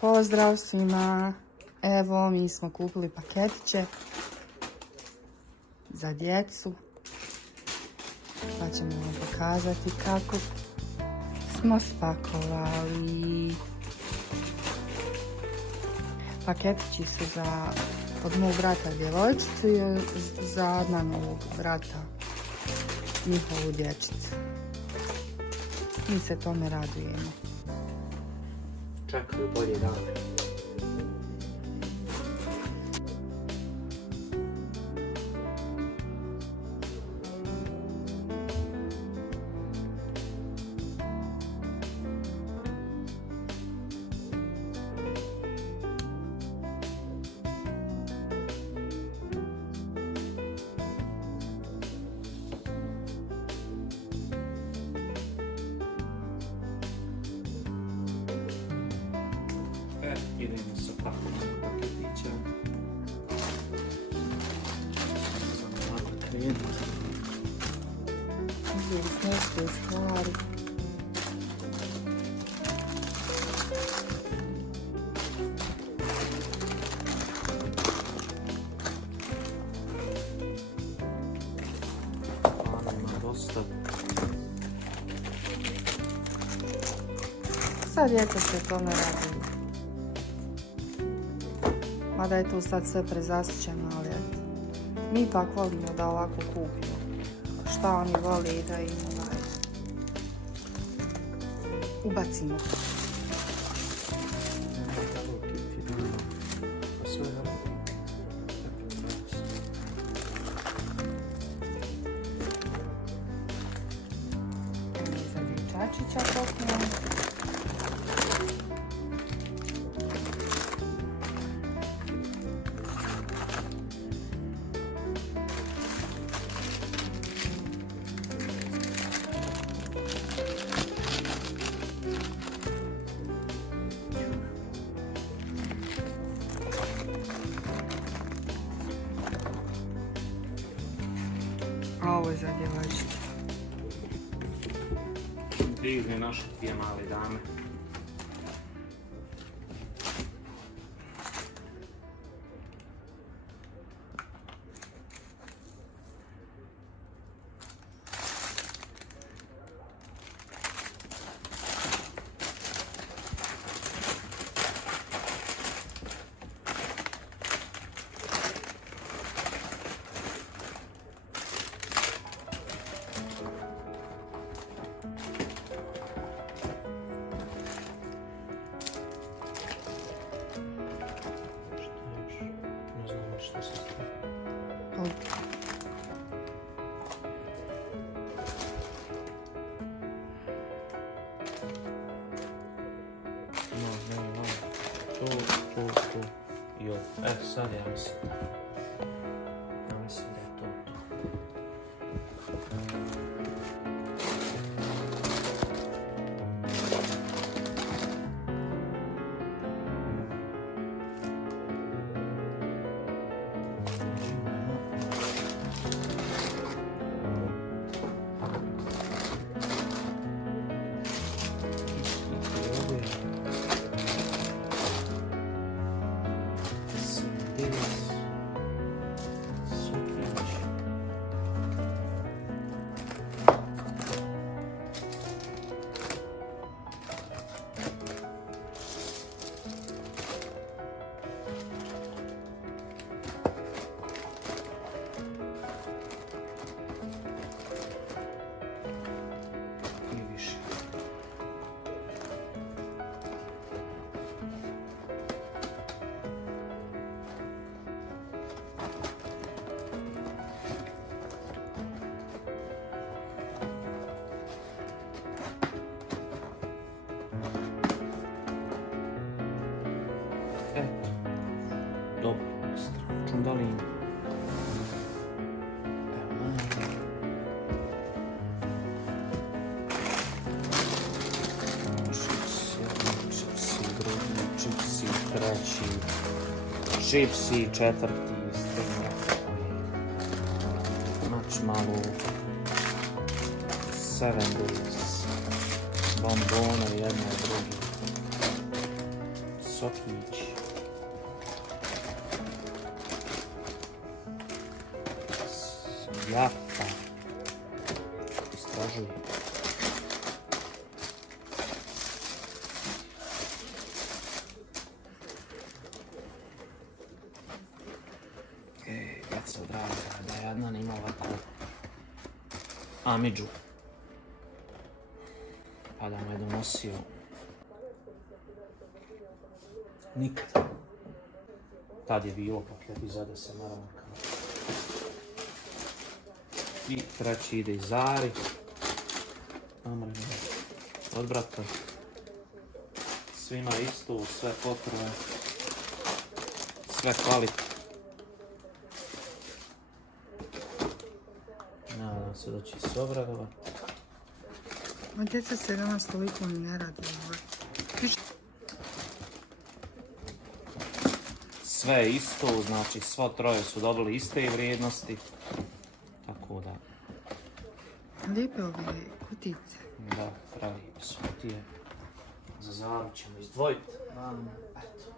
Pozdrav svima. Evo, mi smo kupili paketiće za djecu. Pa ćemo vam pokazati kako smo spakovali. Paketići su od mog brata djevojčicu i za Adnanovog brata njihovu dječicu. Mi se tome radujemo. Čekaju bolje dane. Idemo sa pakovanjem paketića. Samo ovako krenuti. Izvijek stvari. Plana ima dosta. Sad djeca se tome raduju. Mada je tu sad sve prezasićeno, ali eto. Mi ipak volimo da ovako kupimo. Šta oni vole i da im ubacimo. Za dječačića popnemo. A ovo je za djevojčicu. Divne naše dvije male dame. Što se stavi? Tu. I ovo. Sad ja mislim. Ja mislim da je to. Dobro, čundalina. Čipsi, drugi, čipsi, treći, čipsi, četvrti, marshmallow, 7 days, bombone, jedno, drugi, sokić. Jata. Istražuj. Djeco draga, da jedna nima ovako amidžu. Pa da me donosio. Nikad. Tad je bilo paket izade se naravno. I treći ide iz Zari. Namreno od brata. Svima isto, sve potrebe. Sve kvalitet. Nadam se da će se obradovati. Ma djeca se danas toliko ni ne radi. Sve je isto, znači svo troje su dobili iste vrijednosti. Tako da, Lijepe ove kutice. da, pravi su kutije. Za Zaru ćemo izdvojiti. Eto.